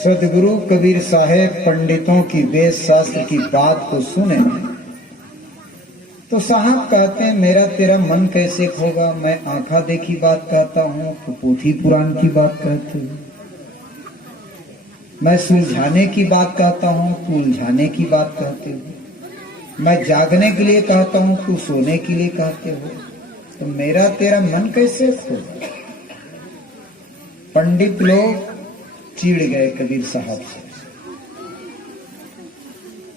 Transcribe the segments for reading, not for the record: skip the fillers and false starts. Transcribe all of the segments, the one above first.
सदगुरु कबीर साहेब पंडितों की वेद शास्त्र की बात को सुने तो साहब कहते हैं मेरा तेरा मन कैसे होगा। मैं आंखा देखी बात कहता हूँ तो पोथी पुराण की बात कहते हो। मैं सुलझाने की बात कहता हूँ तू उलझाने की बात कहते हो। मैं जागने के लिए कहता हूँ तू सोने के लिए कहते हो। तो मेरा तेरा मन कैसे होगा। पंडित लोग चिढ़ गए कबीर साहब से।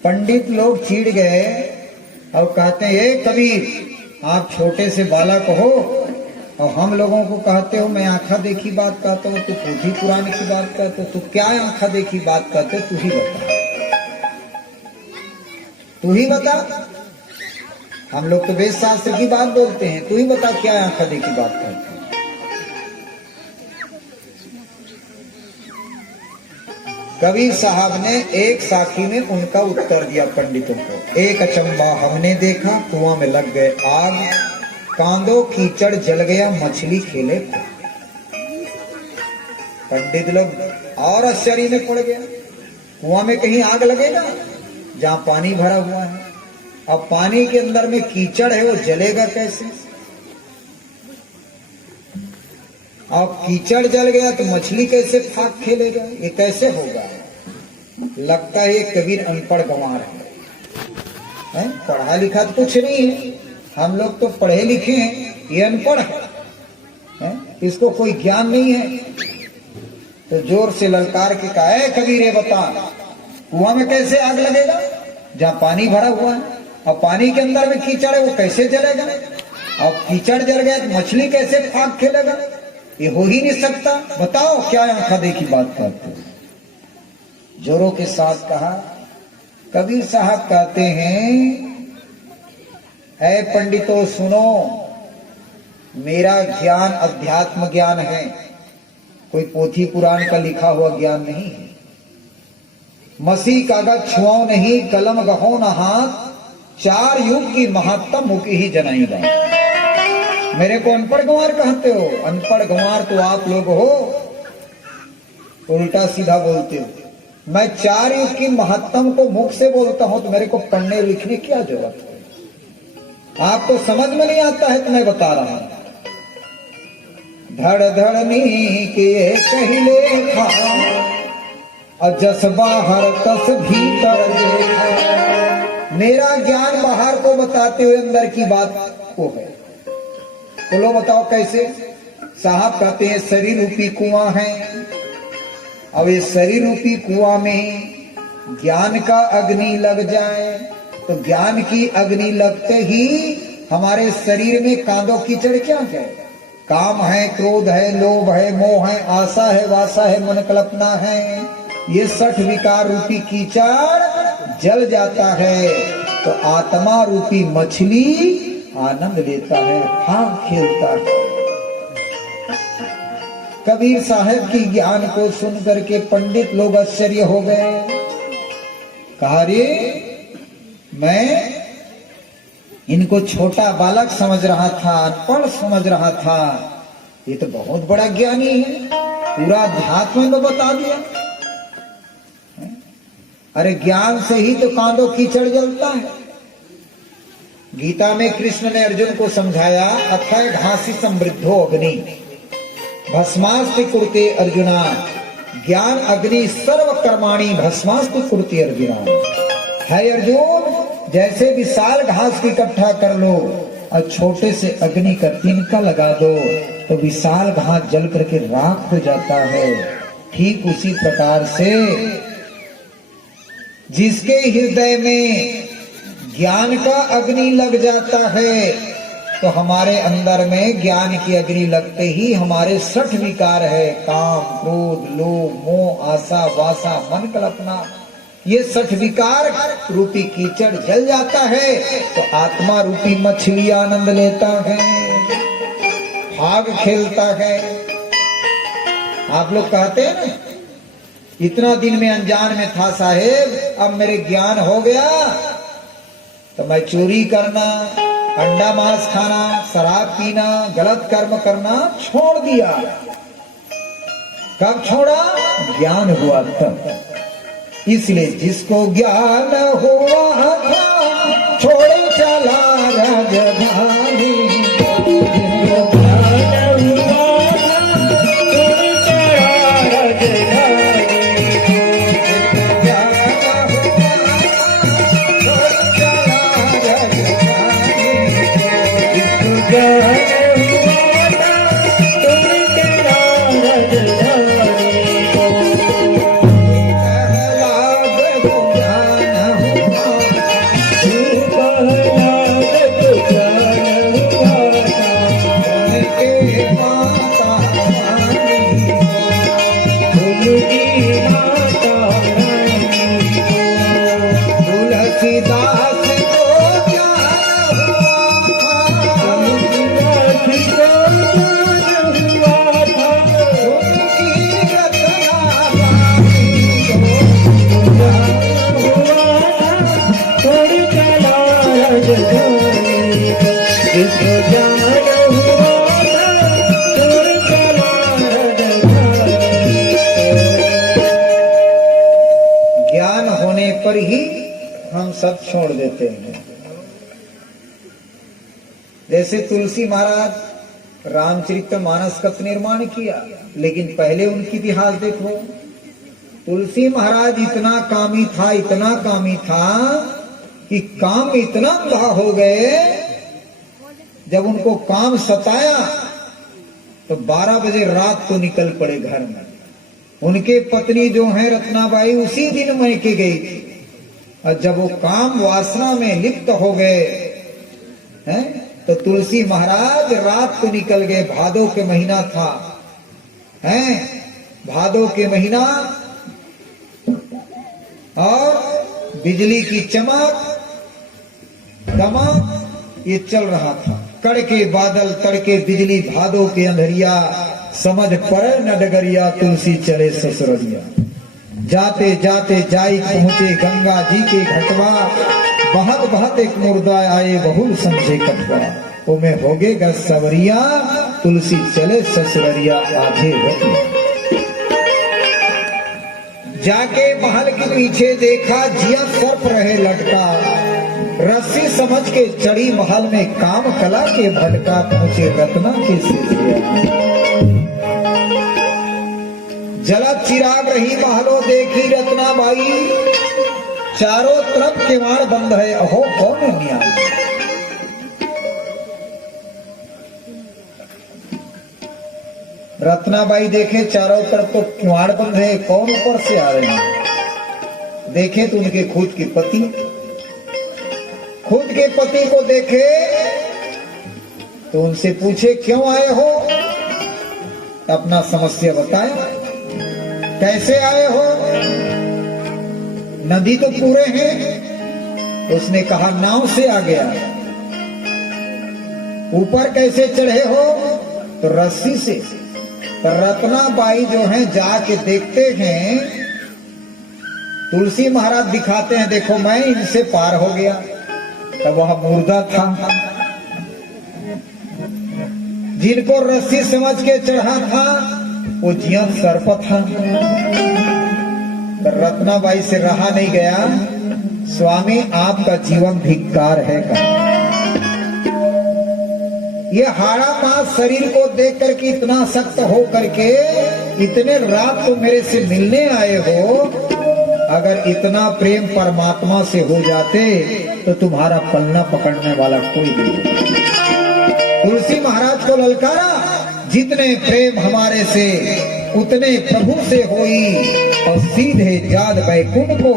पंडित लोग चिढ़ गए और कहते हैं ये कबीर आप छोटे से बालक हो और हम लोगों को कहते हो मैं आंखा देखी बात कहता हूँ, तू पोथी पुराण की बात कहते हो। तू क्या आंखा देखी बात कहते तू ही बता, तू ही बता। हम लोग तो वेद शास्त्र की बात बोलते हैं, तू ही बता क्या आंखा देखी बात कहते हैं। कबीर साहब ने एक साखी में उनका उत्तर दिया पंडितों को। एक अचंबा हमने देखा, कुआं में लग गए आग, कांदो कीचड़ जल गया, मछली खेले। पंडित लोग और आश्चर्य में पड़ गया। कुआं में कहीं आग लगेगा जहां पानी भरा हुआ है, अब पानी के अंदर में कीचड़ है वो जलेगा कैसे। अब कीचड़ जल गया तो मछली कैसे फाक खेलेगा, ये कैसे होगा। लगता है ये कबीर अनपढ़ गंवार है, पढ़ा लिखा तो कुछ नहीं है। हम लोग तो पढ़े लिखे हैं, ये अनपढ़ है, इसको कोई ज्ञान नहीं है। तो जोर से ललकार के कहा है कबीर ये बता कुआं में कैसे आग लगेगा जहां पानी भरा हुआ है, और पानी के अंदर में कीचड़ है वो कैसे जलेगा, और कीचड़ जल गया तो मछली कैसे फाक खेलेगा, ये हो ही नहीं सकता। बताओ क्या आंखा देखी बात करते हो। जोरों के साथ कहा। कबीर साहब कहते हैं ऐ पंडितों सुनो, मेरा ज्ञान अध्यात्म ज्ञान है, कोई पोथी पुराण का लिखा हुआ ज्ञान नहीं है। मसी कागज छुआओ नहीं, कलम गहो न हाथ, चार युग की महत्तम मुखी ही जनाई बात। मेरे को अनपढ़ गंवार कहते हो। अनपढ़ गंवार तो आप लोग हो, उल्टा सीधा बोलते हो। मैं चार युग की महत्तम को मुख से बोलता हूं तो मेरे को पढ़ने लिखने की क्या जरूरत है। आपको समझ में नहीं आता है तो मैं बता रहा हूं। धड़ धड़नी के कहले खा और जस बाहर तस भीतर देखा। मेरा ज्ञान बाहर को बताते हुए अंदर की बात को है। तो लो बताओ कैसे। साहब कहते हैं शरीर रूपी कुआं है, अब ये शरीर रूपी कुआं में ज्ञान का अग्नि लग जाए तो ज्ञान की अग्नि लगते ही हमारे शरीर में कांदो कीचड़ क्या है। काम है, क्रोध है, लोभ है, मोह है, आशा है, वासा है, मन कल्पना है, ये 60 विकार रूपी कीचड़ जल जाता है तो आत्मा रूपी मछली आनंद लेता है, फाग खेलता है। कबीर साहब की ज्ञान को सुन करके पंडित लोग आश्चर्य हो गए। कहा रे मैं इनको छोटा बालक समझ रहा था, अनपढ़ समझ रहा था, ये तो बहुत बड़ा ज्ञानी है, पूरा अध्यात्म में बता दिया। अरे ज्ञान से ही तो कांदो कीचड़ जलता है। गीता में कृष्ण ने अर्जुन को समझाया, अथय घासी समृद्धो अग्नि भस्मास्ति कुरुते अर्जुना, ज्ञान अग्नि सर्व कर्माणि भस्मास्ति कुरुते अर्जुना। है अर्जुन, जैसे विशाल घास को इकट्ठा कर लो और छोटे से अग्नि का तिनका लगा दो तो विशाल घास जल करके राख हो जाता है। ठीक उसी प्रकार से जिसके हृदय में ज्ञान का अग्नि लग जाता है तो हमारे अंदर में ज्ञान की अग्नि लगते ही हमारे 60 विकार है, काम, क्रोध, लोभ, मोह, आशा, वासा, मन कल्पना, ये 60 विकार रूपी कीचड़ जल जाता है तो आत्मा रूपी मछली आनंद लेता है, भाग खेलता है। आप लोग कहते हैं ना इतना दिन में अनजान में था साहेब, अब मेरे ज्ञान हो गया तो मैं चोरी करना, अंडा मांस खाना, शराब पीना, गलत कर्म करना छोड़ दिया। कब छोड़ा? ज्ञान हुआ तब। इसलिए जिसको ज्ञान हुआ था छोड़ चला राजधानी। ज्ञान होने पर ही हम सब छोड़ देते हैं। जैसे तुलसी महाराज रामचरितमानस का निर्माण किया, लेकिन पहले उनकी इतिहास देखो। तुलसी महाराज इतना कामी था कि काम इतना अंधा हो गए, जब उनको काम सताया तो 12 बजे रात को निकल पड़े घर में। उनके पत्नी जो है रत्नाबाई उसी दिन मैके गई थी, और जब वो काम वासना में लिप्त हो गए हैं तो तुलसी महाराज रात को निकल गए। भादो के महीना था, हैं भादो के महीना, और बिजली की चमक दमक ये चल रहा था। कड़के बादल तड़के बिजली भादो के अंधरिया, समझ पड़े न डगरिया तुलसी चले ससुररिया। जाते जाते जाई पहुंचे गंगा जी के घटवा, बहत बहत एक मुर्दा आए बहुल समझे कटवा। वो में होगे ग सवरिया तुलसी चले ससुररिया आधे रति। जाके महल के पीछे देखा जिया सर्प रहे लटका, रस्सी समझ के चढ़ी महल में काम कला के भटका। पहुंचे रत्ना के सिलसिला, जलत चिराग रही महलों देखी रत्नाबाई। चारों तरफ किवाड़ बंद है, अहो कौन है न्याय। रत्नाबाई देखे चारों तरफ तो किवाड़ बंद है, कौन ऊपर से आ रहे हैं। देखे तो उनके खुद के पति को देखे तो उनसे पूछे क्यों आए हो, अपना समस्या बताए। कैसे आए हो? नदी तो पूरे हैं। उसने कहा नाव से आ गया। ऊपर कैसे चढ़े हो? तो रस्सी से। तो रत्नाबाई जो है जाके देखते हैं, तुलसी महाराज दिखाते हैं देखो मैं इनसे पार हो गया। तब वह मुर्दा था, जिनको रस्सी समझ के चढ़ा था वो जिया सर्प था। रत्नाबाई से रहा नहीं गया, स्वामी आपका जीवन धिक्कार है का। ये हाड़ा मास शरीर को देख करके इतना सख्त हो करके इतने रात को मेरे से मिलने आए हो। अगर इतना प्रेम परमात्मा से हो जाते तो तुम्हारा पलना पकड़ने वाला कोई नहीं। तुलसी महाराज को ललकारा, जितने प्रेम हमारे से उतने प्रभु से होई, और सीधे जाद बैकुंठ को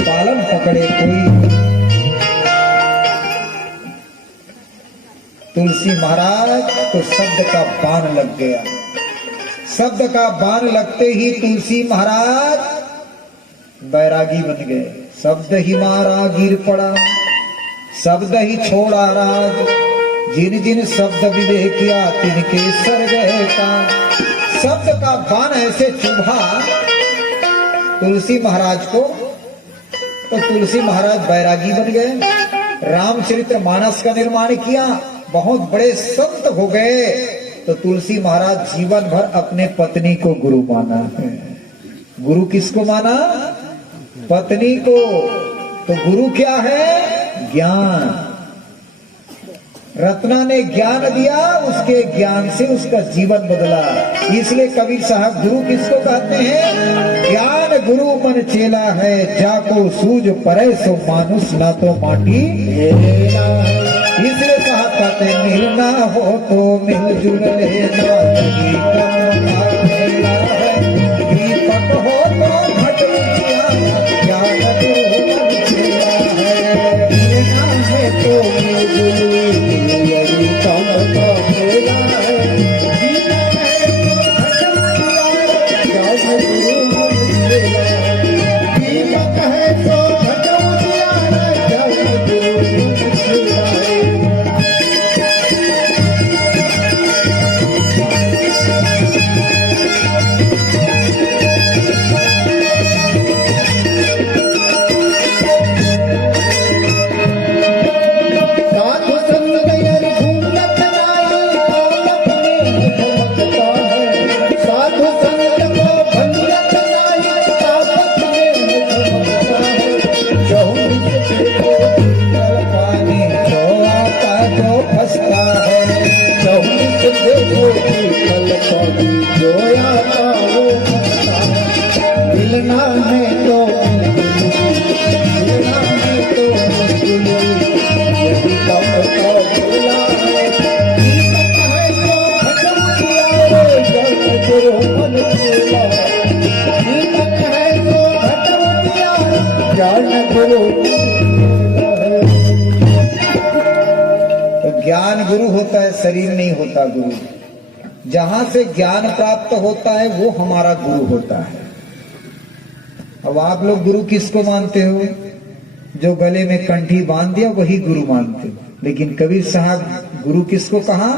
पालन पकड़े कोई। तुलसी महाराज को शब्द का बाण लग गया। शब्द का बाण लगते ही तुलसी महाराज बैरागी बन गए। शब्द ही मारा गिर पड़ा, शब्द ही छोड़ा राज, जिन जिन शब्द विवेक किया तिनके सर गए का। शब्द का बाण ऐसे चुभा तुलसी महाराज को, तो तुलसी महाराज बैरागी बन गए। रामचरितमानस का निर्माण किया, बहुत बड़े संत हो गए। तो तुलसी महाराज जीवन भर अपने पत्नी को गुरु माना है। गुरु किसको माना? पत्नी को। तो गुरु क्या है? ज्ञान। रत्ना ने ज्ञान दिया, उसके ज्ञान से उसका जीवन बदला। इसलिए कबीर साहब गुरु किसको कहते हैं? ज्ञान गुरु मन चेला है, जाको सूझ परे सो मानुष ना तो माटी। इसलिए साहब कहते हैं मिलना हो तो मिलजुल लेना, लगी कम मेला है, दीपक हो तो घट उजियारा, ज्ञान गुरु मन चेला है। मिलना है तो मिलजुल ज्ञान गुरु होता है, शरीर नहीं होता गुरु। जहां से ज्ञान प्राप्त होता है वो हमारा गुरु होता है। अब आप लोग गुरु किसको मानते हो? जो गले में कंठी बांध दिया वही गुरु मानते हो। लेकिन कबीर साहब गुरु किसको कहा?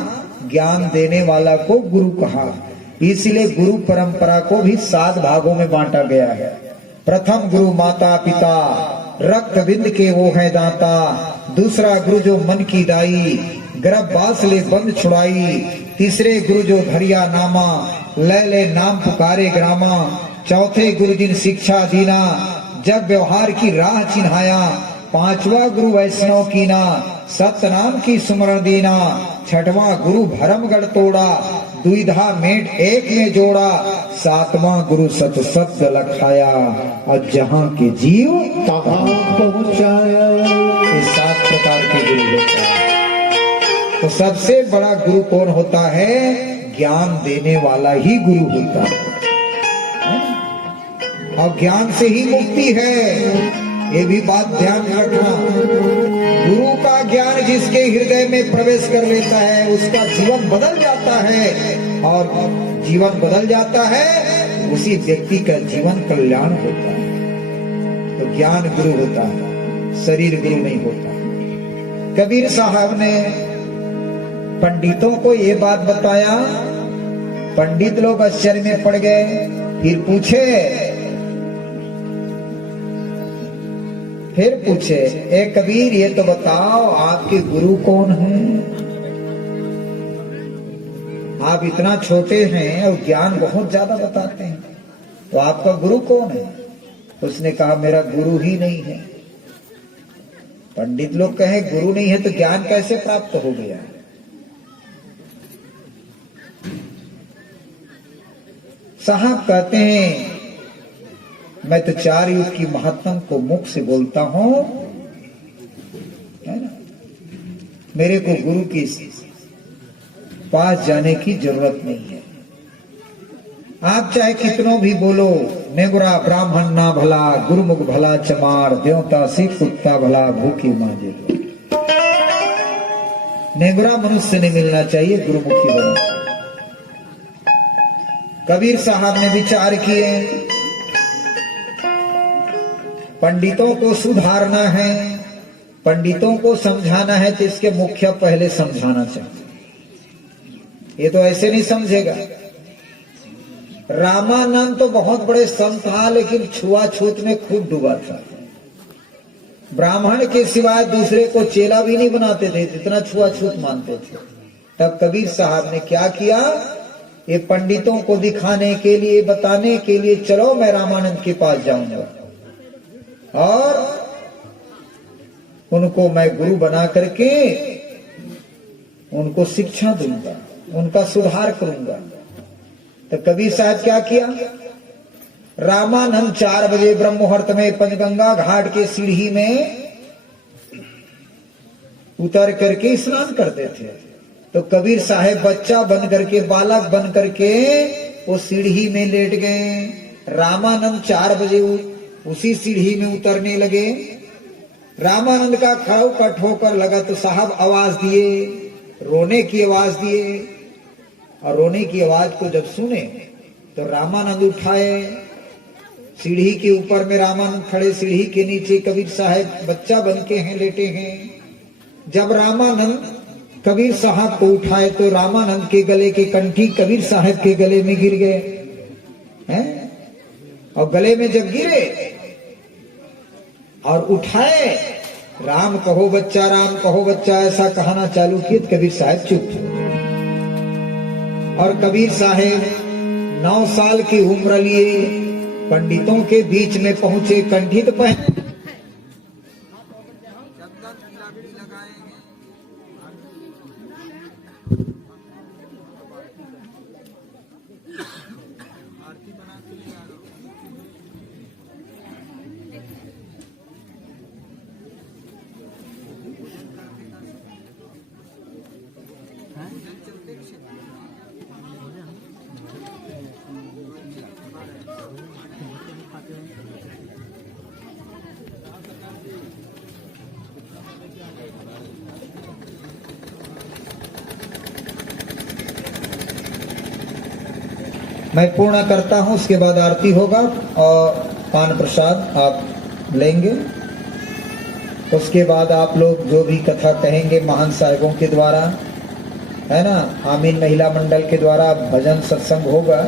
ज्ञान देने वाला को गुरु कहा। इसलिए गुरु परंपरा को भी 7 भागों में बांटा गया है। प्रथम गुरु माता पिता, रक्त बिंद के वो है दाता। दूसरा गुरु जो मन की दाई, गर्भवास ले बंद छुड़ाई। तीसरे गुरु जो धरिया नामा, ले ले नाम पुकारे ग्रामा। चौथे गुरु जिन शिक्षा दीना, जग व्यवहार की राह चिन्हाया। पांचवा गुरु वैष्णव कीना, सत्य नाम की सुमरण दीना। छठवां गुरु भरमगढ़ तोड़ा, दुविधा मेट एक में जोड़ा। सातवां गुरु सत सत्य लखाया, और जहां के जीव तहां पहुंचाया। ये 7 प्रकार के गुरु होते हैं। तो सबसे बड़ा गुरु कौन होता है? ज्ञान देने वाला ही गुरु होता है। और ज्ञान से ही मुक्ति है, ये भी बात ध्यान रखना। गुरु का ज्ञान जिसके हृदय में प्रवेश कर लेता है उसका जीवन बदल जाता है, और जीवन बदल जाता है उसी व्यक्ति का जीवन कल्याण होता है। तो ज्ञान गुरु होता है, शरीर गुरु नहीं होता। कबीर साहब ने पंडितों को ये बात बताया, पंडित लोग आश्चर्य में पड़ गए। फिर पूछे ए कबीर ये तो बताओ आपके गुरु कौन हैं? आप इतना छोटे हैं और ज्ञान बहुत ज्यादा बताते हैं, तो आपका गुरु कौन है? उसने कहा मेरा गुरु ही नहीं है। पंडित लोग कहे गुरु नहीं है तो ज्ञान कैसे प्राप्त हो गया? साहब कहते हैं मैं तो 4 युग की महात्म को मुख से बोलता हूं, है ना? मेरे को गुरु के पास जाने की जरूरत नहीं है। आप चाहे कितनों भी बोलो, नेगुरा ब्राह्मण ना भला, गुरुमुख भला चमार, देवता सिख कुत्ता भला, भूखी मां दे दो। नेगुरा मनुष्य नहीं मिलना चाहिए, गुरुमुखी बनना चाहिए। कबीर साहब ने विचार किए, पंडितों को सुधारना है, पंडितों को समझाना है, तो इसके मुखिया पहले समझाना चाहिए। ये तो ऐसे नहीं समझेगा। रामानंद तो बहुत बड़े संत था, लेकिन छुआछूत में खूब डूबा था। ब्राह्मण के सिवाय दूसरे को चेला भी नहीं बनाते थे, इतना छुआछूत मानते थे। तब कबीर साहब ने क्या किया, ये पंडितों को दिखाने के लिए, बताने के लिए, चलो मैं रामानंद के पास जाऊंगा और उनको मैं गुरु बना करके उनको शिक्षा दूंगा, उनका सुधार करूंगा। तो कबीर साहब क्या किया, रामानंद 4 बजे ब्रह्म मुहूर्त में पंचगंगा घाट के सीढ़ी में उतर करके स्नान करते थे। तो कबीर साहब बच्चा बन करके, बालक बन करके वो सीढ़ी में लेट गए। रामानंद 4 बजे उसी सीढ़ी में उतरने लगे। रामानंद का खड़ाऊ कट होकर लगा तो साहब आवाज दिए, रोने की आवाज दिए। और रोने की आवाज को जब सुने तो रामानंद उठाए। सीढ़ी के ऊपर में रामानंद खड़े, सीढ़ी के नीचे कबीर साहब बच्चा बन के हैं, लेटे हैं। जब रामानंद कबीर साहब को उठाए तो रामानंद के गले की कंठी कबीर साहब के गले में गिर गए हैं। और गले में जब गिरे और उठाए, राम कहो बच्चा, राम कहो बच्चा, ऐसा कहना चालू किए। कबीर साहब चुप थे। और कबीर साहब 9 साल की उम्र लिए पंडितों के बीच में पहुंचे, कंठित पहने, मैं पूर्ण करता हूं, उसके बाद आरती होगा और पान प्रसाद आप लेंगे। उसके बाद आप लोग जो भी कथा कहेंगे महान साहिबों के द्वारा, है ना, आमीन महिला मंडल के द्वारा भजन सत्संग होगा।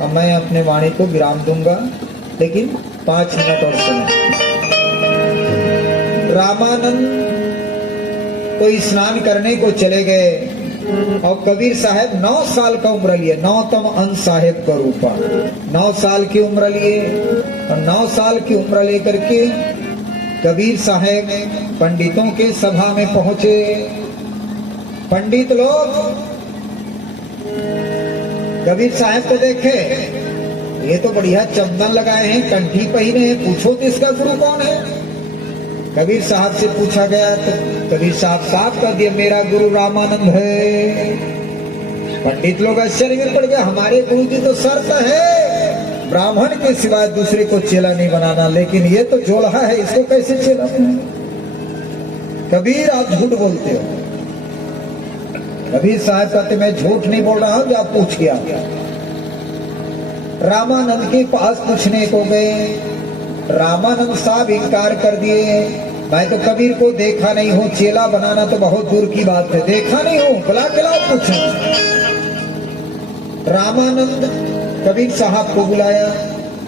अब मैं अपने वाणी को विराम दूंगा, लेकिन 5 मिनट और समय। रामानंद तो स्नान करने को चले गए और कबीर साहब 9 साल का उम्र लिए, 9तम अंश साहेब का रूपा, 9 साल की उम्र लिए। और 9 साल की उम्र लेकर के कबीर साहब पंडितों के सभा में पहुंचे। पंडित लोग कबीर साहब को देखे, ये तो बढ़िया चंदन लगाए हैं, कंठी पहने हैं, पूछो तो इसका गुरु कौन है। कबीर साहब से पूछा गया तो कबीर साहब साफ कर दिया, मेरा गुरु रामानंद है। पंडित लोग आश्चर्य में पड़ गया, हमारे गुरु जी तो शर्त है ब्राह्मण के सिवाय दूसरे को चेला नहीं बनाना, लेकिन ये तो जोलहा है, इसको कैसे चेला बनाना। कबीर आप झूठ बोलते हो। कबीर साहब कहते मैं झूठ नहीं बोल रहा हूं, जो आप पूछ गया। रामानंद के पास पूछने को गए, रामानंद साहब इनकार कर दिए, मैं तो कबीर को देखा नहीं हूं, चेला बनाना तो बहुत दूर की बात है, देखा नहीं हूं, बुला के लाओ पूछो। रामानंद कबीर साहब को बुलाया,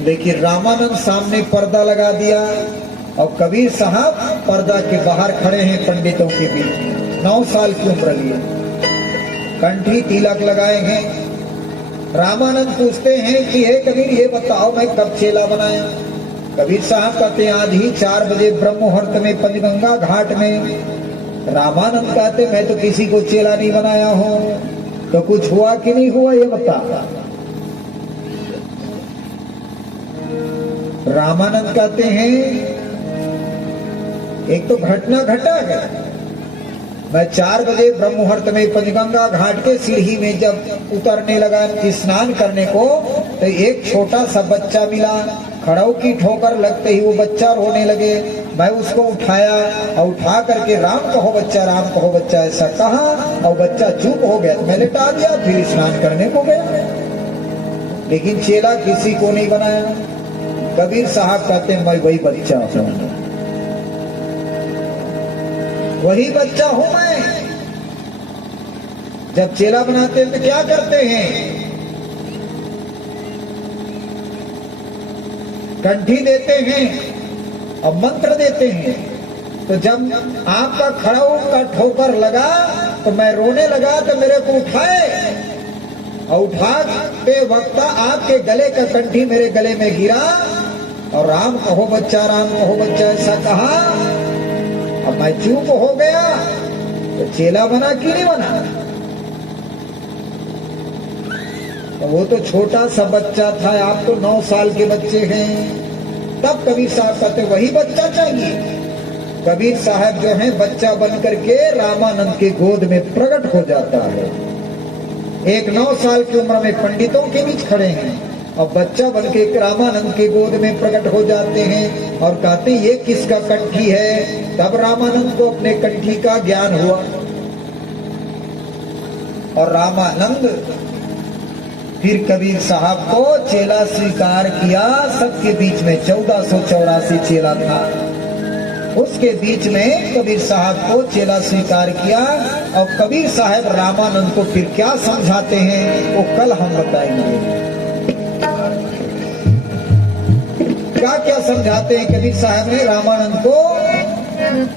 लेकिन रामानंद सामने पर्दा लगा दिया और कबीर साहब पर्दा के बाहर खड़े हैं पंडितों के बीच। 9 साल की उम्र लिए, कंठी तिलक लगाए हैं। रामानंद पूछते हैं कि हे कबीर ये बताओ मैं कब चेला बनाया। कबीर साहब कहते हैं आज ही 4 बजे ब्रह्म मुहूर्त में पंचगंगा घाट में। रामानंद कहते मैं तो किसी को चेला नहीं बनाया हूं। तो कुछ हुआ कि नहीं हुआ ये बता। रामानंद कहते हैं एक तो घटना घटा है, मैं 4 बजे ब्रह्म मुहूर्त में पंचगंगा घाट के सीढ़ी में जब उतरने लगा स्नान करने को, तो एक छोटा सा बच्चा मिला। खड़ाऊ की ठोकर लगते ही वो बच्चा रोने लगे। मैं उसको उठाया और उठा करके राम कहो बच्चा, राम कहो बच्चा ऐसा कहा और बच्चा चुप हो गया। मैं लिटा दिया, फिर स्नान करने को गया, लेकिन चेला किसी को नहीं बनाया। कबीर साहब कहते मैं वही बच्चा हूं, वही बच्चा हूं मैं। जब चेला बनाते हैं तो क्या करते हैं, कंठी देते हैं और मंत्र देते हैं। तो जब आपका खड़ाऊ का ठोकर लगा तो मैं रोने लगा तो मेरे को उठाए, और उठाते वक्त आपके गले का कंठी मेरे गले में गिरा और राम कहो बच्चा, राम कहो बच्चा ऐसा कहा। अब मैं चुप हो गया तो चेला बना कि नहीं बना? तो वो तो छोटा सा बच्चा था, आप तो 9 साल के बच्चे हैं। तब कबीर साहब कहते वही बच्चा चाहिए। कबीर साहब जो है बच्चा बन करके रामानंद के गोद में प्रकट हो जाता है। एक 9 साल की उम्र में पंडितों के बीच खड़े हैं और बच्चा बन के रामानंद के गोद में प्रकट हो जाते हैं और कहते हैं ये किसका कंठी है। तब रामानंद को अपने कंठी का ज्ञान हुआ और रामानंद फिर कबीर साहब को चेला स्वीकार किया। सबके बीच में 1484 चेला था, उसके बीच में कबीर साहब को चेला स्वीकार किया। और कबीर साहब रामानंद को फिर क्या समझाते हैं वो कल हम बताएंगे। क्या क्या समझाते हैं कबीर साहब ने रामानंद को,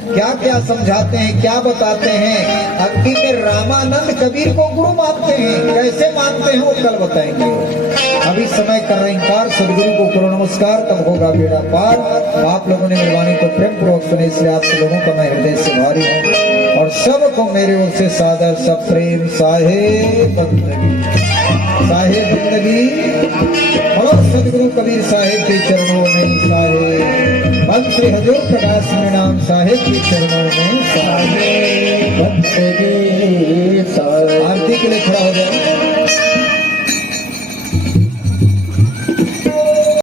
क्या क्या समझाते हैं, क्या बताते हैं। आखिर में रामानंद कबीर को गुरु मानते हैं, कैसे मानते हैं वो कल बताएंगे। अभी समय कर रहे इनकार, सदगुरु को करो नमस्कार, तब होगा बेड़ा पार। आप लोगों ने मेरी वाणी को प्रेम पूर्वक सुने, इसलिए आप सब लोगों का मैं हृदय से भारी हूँ और सबको मेरे ओर से सादर सब प्रेम साहेब बंदगी, साहेब बंदगी। बोलो सदगुरु कबीर साहेब के चरणों में साहेब, बंद श्री हजूर प्रकाश में नाम साहेब के चरणों में साहेब बंदगी। आरती के लिए खड़ा हो जाए।